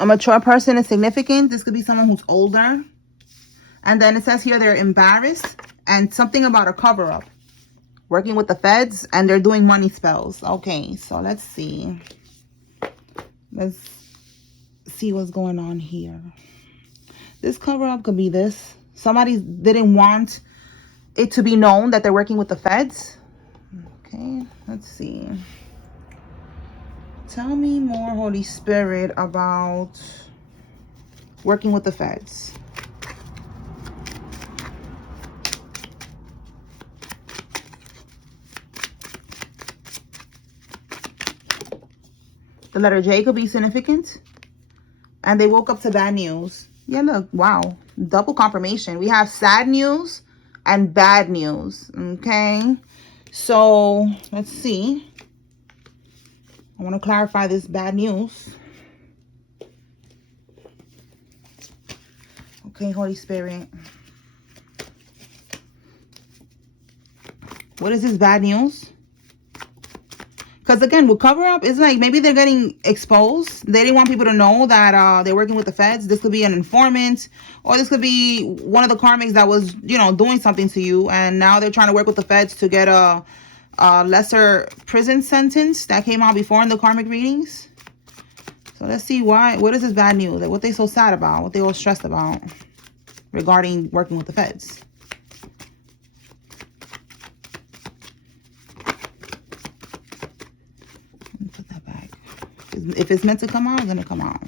A mature person is significant. This could be someone who's older. And then it says here they're embarrassed. And something about a cover-up. Working with the feds. And they're doing money spells. Okay, so let's see. Let's see what's going on here. This cover-up could be this. Somebody didn't want it to be known that they're working with the feds. Okay, let's see. Tell me more, Holy Spirit, about working with the feds. The letter J could be significant. And they woke up to bad news. Yeah, look, wow. Double confirmation. We have sad news and bad news. Okay. So, let's see. I want to clarify this bad news. Okay, Holy Spirit. What is this bad news? Because again, with cover up, it's like maybe they're getting exposed. They didn't want people to know that they're working with the feds. This could be an informant, or this could be one of the karmics that was, you know, doing something to you, and now they're trying to work with the feds to get a lesser prison sentence that came out before in the karmic readings. So let's see why. What is this bad news? Like, what they so sad about? What they all stressed about regarding working with the feds? Put that back. If it's meant to come out, it's gonna come out.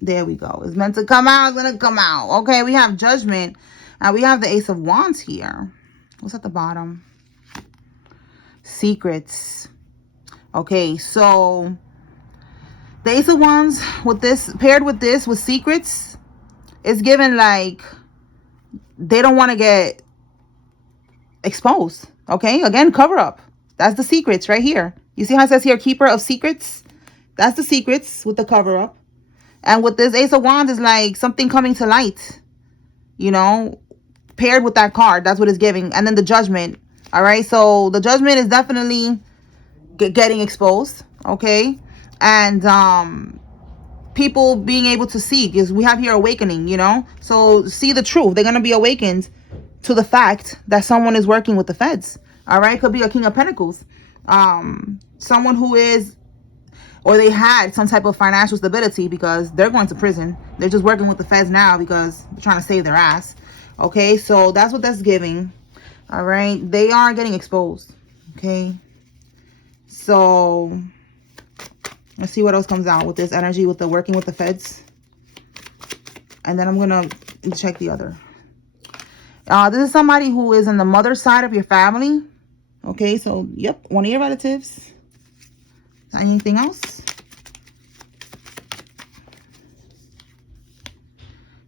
There we go. It's meant to come out, it's gonna come out. Okay, we have judgment. And we have the Ace of Wands here. What's at the bottom? Secrets. Okay, so the Ace of Wands with this, paired with this, with secrets, is given like they don't want to get exposed. Okay, again, cover up. That's the secrets right here. You see how it says here, keeper of secrets? That's the secrets with the cover up. And with this Ace of Wands is like something coming to light, you know, paired with that card. That's what it's giving. And then the judgment. All right, so the judgment is definitely getting exposed. Okay, and people being able to see, because we have here awakening, you know, so see the truth. They're going to be awakened to the fact that someone is working with the feds. All right, could be a King of Pentacles, someone who is, or they had some type of financial stability because they're going to prison. They're just working with the feds now because they're trying to save their ass. Okay, so that's what that's giving. All right, they are getting exposed. Okay, so let's see what else comes out with this energy with the working with the feds. And then I'm going to check the other. This is somebody who is on the mother side of your family. Okay, so, yep, one of your relatives. Anything else?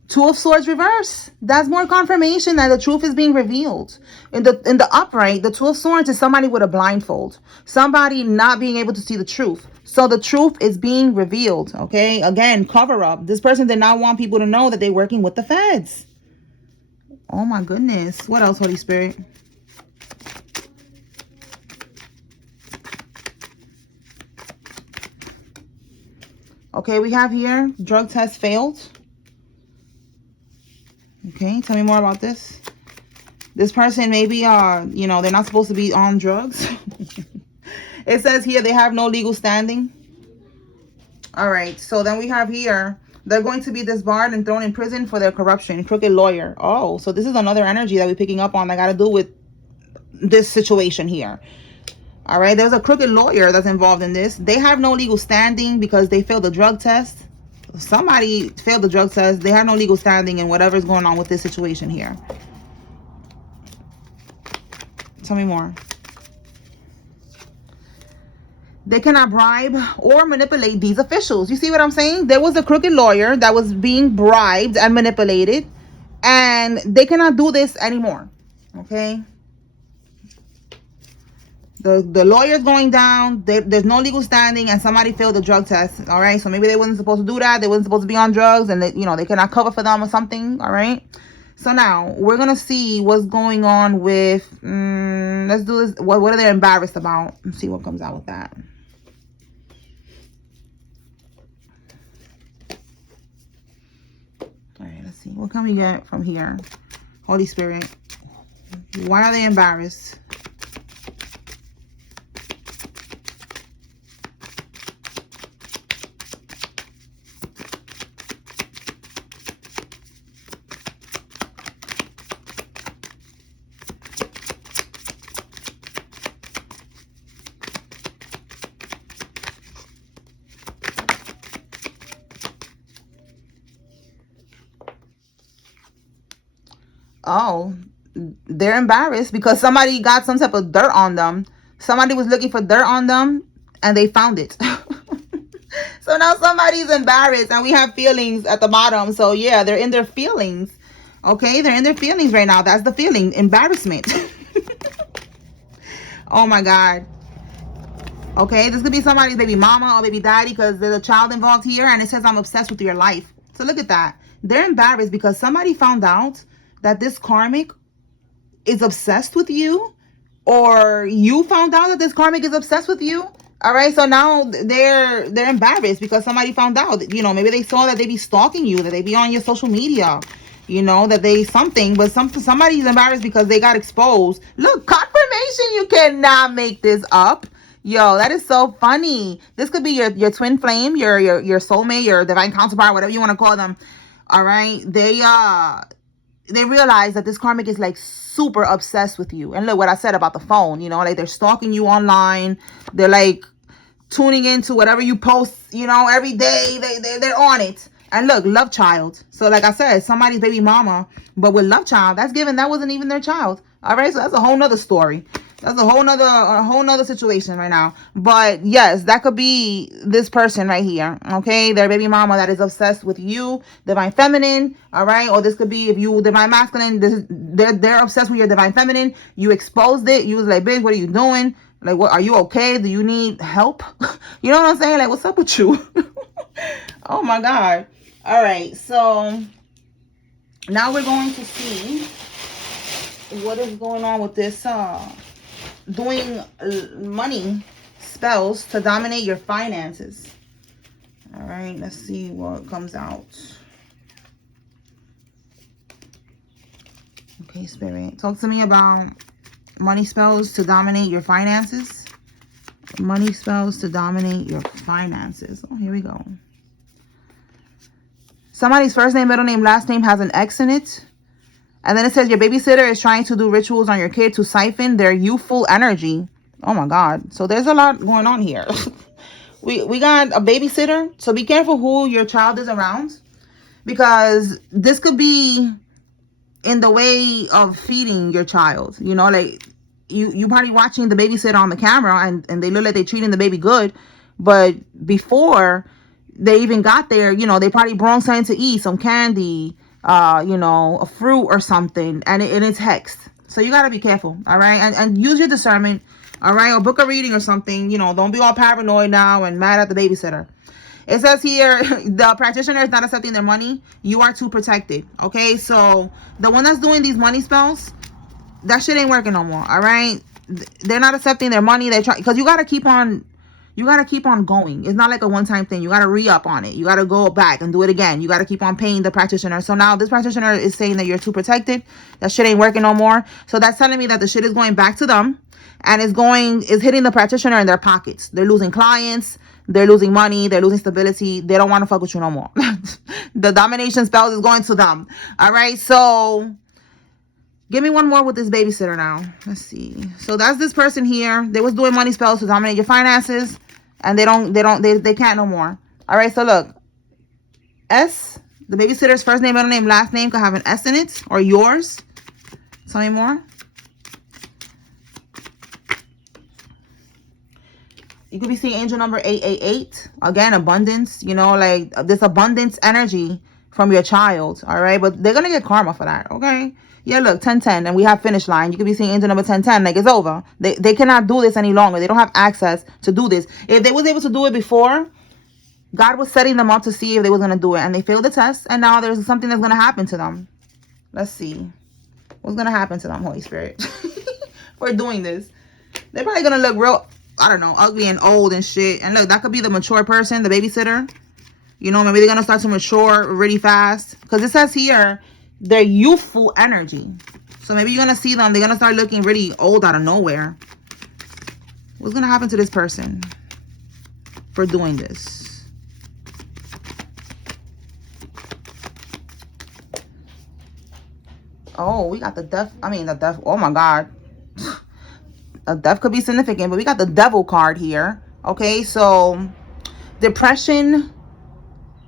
Two of Swords reverse. That's more confirmation that the truth is being revealed. In the upright, the Two of Swords is somebody with a blindfold. Somebody not being able to see the truth. So the truth is being revealed. Okay, again, cover up. This person did not want people to know that they're working with the feds. Oh my goodness. What else, Holy Spirit? Okay, we have here drug test failed. Okay, tell me more about this. This person maybe, you know, they're not supposed to be on drugs. It says here they have no legal standing. All right, so then we have here, they're going to be disbarred and thrown in prison for their corruption. Crooked lawyer. Oh, so this is another energy that we're picking up on that got to do with this situation here. All right, there's a crooked lawyer that's involved in this. They have no legal standing because they failed the drug test. Somebody failed the drug test. They have no legal standing in whatever's going on with this situation here. Tell me more. They cannot bribe or manipulate these officials. You see what I'm saying? There was a crooked lawyer that was being bribed and manipulated, and they cannot do this anymore. Okay? The lawyer's going down. There's no legal standing, and somebody failed the drug test. All right, so maybe they wasn't supposed to do that. They wasn't supposed to be on drugs, and they, you know, they cannot cover for them or something. All right, So now we're going to see what's going on with, let's do this. What are they embarrassed about? Let's see what comes out with that. All right, let's see. What can we get from here? Holy Spirit. Why are they embarrassed? Oh, they're embarrassed because somebody got some type of dirt on them. Somebody was looking for dirt on them and they found it. So now somebody's embarrassed and we have feelings at the bottom. So yeah, they're in their feelings. Okay, they're in their feelings right now. That's the feeling, embarrassment. Oh my God. Okay, this could be somebody's baby mama or baby daddy because there's a child involved here and it says I'm obsessed with your life. So look at that. They're embarrassed because somebody found out that this karmic is obsessed with you, or you found out that this karmic is obsessed with you. All right, so now they're embarrassed because somebody found out. You know, maybe they saw that they be stalking you, that they be on your social media, you know, that they something, but somebody's embarrassed because they got exposed. Look, confirmation. You cannot make this up. Yo, that is so funny. This could be your twin flame, your soulmate, your divine counterpart, whatever you want to call them. All right, they realize that this karmic is like super obsessed with you. And look what I said about the phone, you know, like they're stalking you online. They're like tuning into whatever you post, you know, every day. They're on it. And look, love child. So like I said, somebody's baby mama, but with love child, that's given that wasn't even their child. All right, so that's a whole nother story. That's a whole nother situation right now. But yes, that could be this person right here. Okay, their baby mama that is obsessed with you, divine feminine. All right, or this could be if you divine masculine. They're obsessed with your divine feminine. You exposed it. You was like, bitch, what are you doing? Like, what are you okay? Do you need help? You know what I'm saying? Like, what's up with you? Oh my God. All right, so now we're going to see what is going on with this doing money spells to dominate your finances. All right, let's see what comes out. Okay, Spirit, talk to me about money spells to dominate your finances. Money spells to dominate your finances. Oh, here we go. Somebody's first name, middle name, last name has an X in it. And then it says your babysitter is trying to do rituals on your kid to siphon their youthful energy. Oh my God. So there's a lot going on here. we got a babysitter. So be careful who your child is around. Because this could be in the way of feeding your child. You know, like you probably watching the babysitter on the camera and they look like they're treating the baby good. But before they even got there, you know, they probably brought something to eat, some candy, you know, a fruit or something, and it's hexed. So you got to be careful. All right. And use your discernment. All right. Or book a reading or something. You know, don't be all paranoid now and mad at the babysitter. It says here, the practitioner is not accepting their money. You are too protected. Okay. So the one that's doing these money spells, that shit ain't working no more. All right. They're not accepting their money. They try, because you got to keep on. You got to keep on going. It's not like a one-time thing. You got to re-up on it. You got to go back and do it again. You got to keep on paying the practitioner. So now this practitioner is saying that you're too protected. That shit ain't working no more. So that's telling me that the shit is going back to them and is hitting the practitioner in their pockets. They're losing clients. They're losing money. They're losing stability. They don't want to fuck with you no more. The domination spells is going to them. All right. So give me one more with this babysitter now. Let's see. So that's this person here. They was doing money spells to dominate your finances. And they can't no more. All right, so look. S, the babysitter's first name, middle name, last name could have an S in it, or yours. Tell me more. You could be seeing angel number 888. Again, abundance, you know, like this abundance energy from your child. All right, but they're going to get karma for that, okay? Yeah, look, 1010, and we have finish line. You could be seeing angel number 1010, like it's over. They cannot do this any longer. They don't have access to do this. If they was able to do it before, God was setting them up to see if they was going to do it, and they failed the test, and now there's something that's going to happen to them. Let's see. What's going to happen to them, Holy Spirit? For doing this. They're probably going to look real, I don't know, ugly and old and shit. And look, that could be the mature person, the babysitter. You know, maybe they're going to start to mature really fast. Because it says here, they're youthful energy. So maybe you're going to see them. They're going to start looking really old out of nowhere. What's going to happen to this person for doing this? Oh, we got the death. I mean, the death. Oh, my God. A death could be significant, but we got the devil card here. Okay, so depression,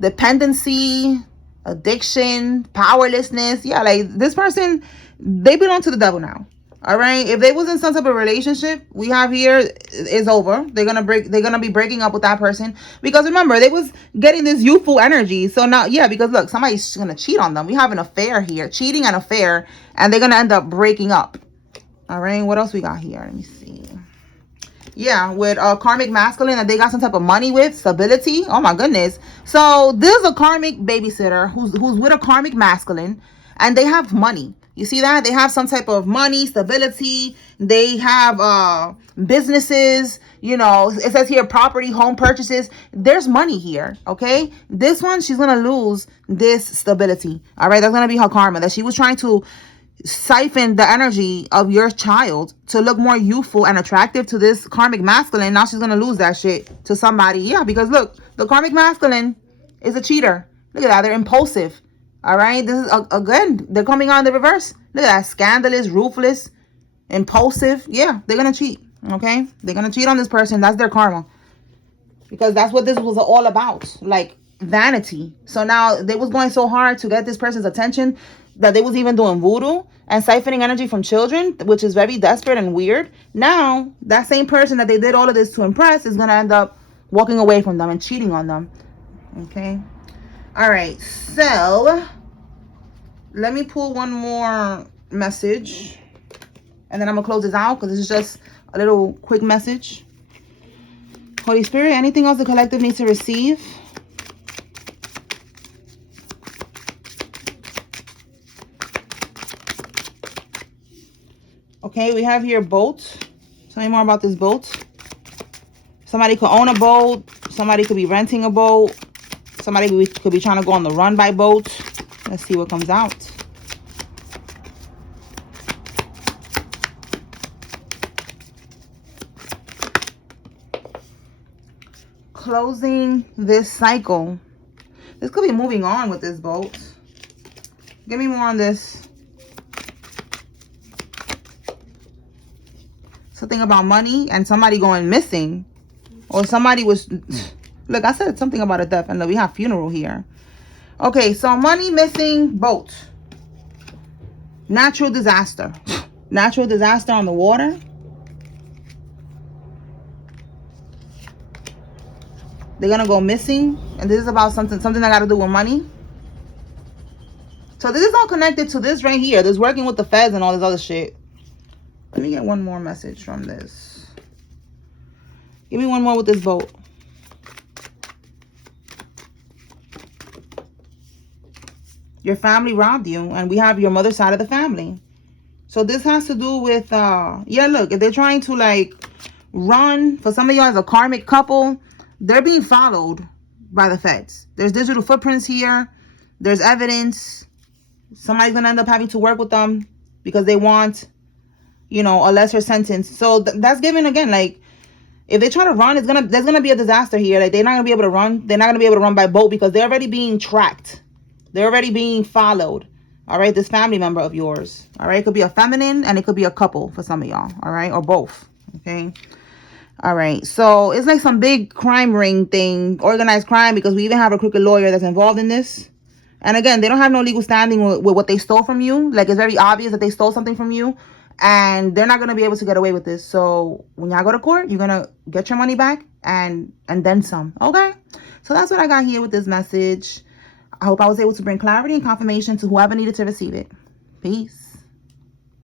dependency, addiction, powerlessness. Yeah, like this person, they belong to the devil now. All right, if they was in some type of relationship, we have here is over. They're gonna be breaking up with that person, because remember, they was getting this youthful energy. So now, yeah, because look, somebody's gonna cheat on them. We have an affair here, cheating and affair, and they're gonna end up breaking up. All right, what else we got here? Let me see. Yeah, with karmic masculine that they got some type of money with, stability. Oh my goodness. So this is a karmic babysitter who's with a karmic masculine, and they have money. You see that? They have some type of money, stability. They have businesses, you know, it says here property, home purchases. There's money here, okay? This one, she's going to lose this stability. All right, that's going to be her karma, that she was trying to siphon the energy of your child to look more youthful and attractive to this karmic masculine. Now she's gonna lose that shit to somebody. Yeah, because look, the karmic masculine is a cheater. Look at that, they're impulsive. All right, this is again, they're coming on the reverse. Look at that, scandalous, ruthless, impulsive. Yeah, they're gonna cheat. Okay, they're gonna cheat on this person. That's their karma, because that's what this was all about, like vanity. So now they was going so hard to get this person's attention that they was even doing voodoo and siphoning energy from children, which is very desperate and weird. Now that same person that they did all of this to impress is gonna end up walking away from them and cheating on them. Okay, all right, so let me pull one more message, and then I'm gonna close this out, because this is just a little quick message. Holy Spirit, anything else the collective needs to receive? Okay, we have here boat. Tell me more about this boat. Somebody could own a boat. Somebody could be renting a boat. Somebody could be trying to go on the run by boat. Let's see what comes out. Closing this cycle. This could be moving on with this boat. Give me more on this. Something about money and somebody going missing, or somebody was, look, I said something about a death, and look, we have funeral here. Okay, so money, missing, boat, natural disaster. Natural disaster on the water. They're gonna go missing, and this is about something that got to do with money. So this is all connected to this right here. This working with the feds and all this other shit. Let me get one more message from this. Give me one more with this boat. Your family robbed you, and we have your mother's side of the family. So this has to do with, yeah, look, if they're trying to like run, for some of y'all as a karmic couple, they're being followed by the feds. There's digital footprints here. There's evidence. Somebody's going to end up having to work with them because they want, you know, a lesser sentence. So that's given, again, like, if they try to run, there's gonna be a disaster here. Like, they're not gonna be able to run. They're not gonna be able to run by boat because they're already being tracked. They're already being followed. All right, this family member of yours. All right, it could be a feminine and it could be a couple for some of y'all. All right, or both. Okay. All right, so it's like some big crime ring thing, organized crime, because we even have a crooked lawyer that's involved in this. And again, they don't have no legal standing with what they stole from you. Like, it's very obvious that they stole something from you. And they're not going to be able to get away with this. So when y'all go to court, you're going to get your money back and then some. Okay? So that's what I got here with this message. I hope I was able to bring clarity and confirmation to whoever needed to receive it. Peace.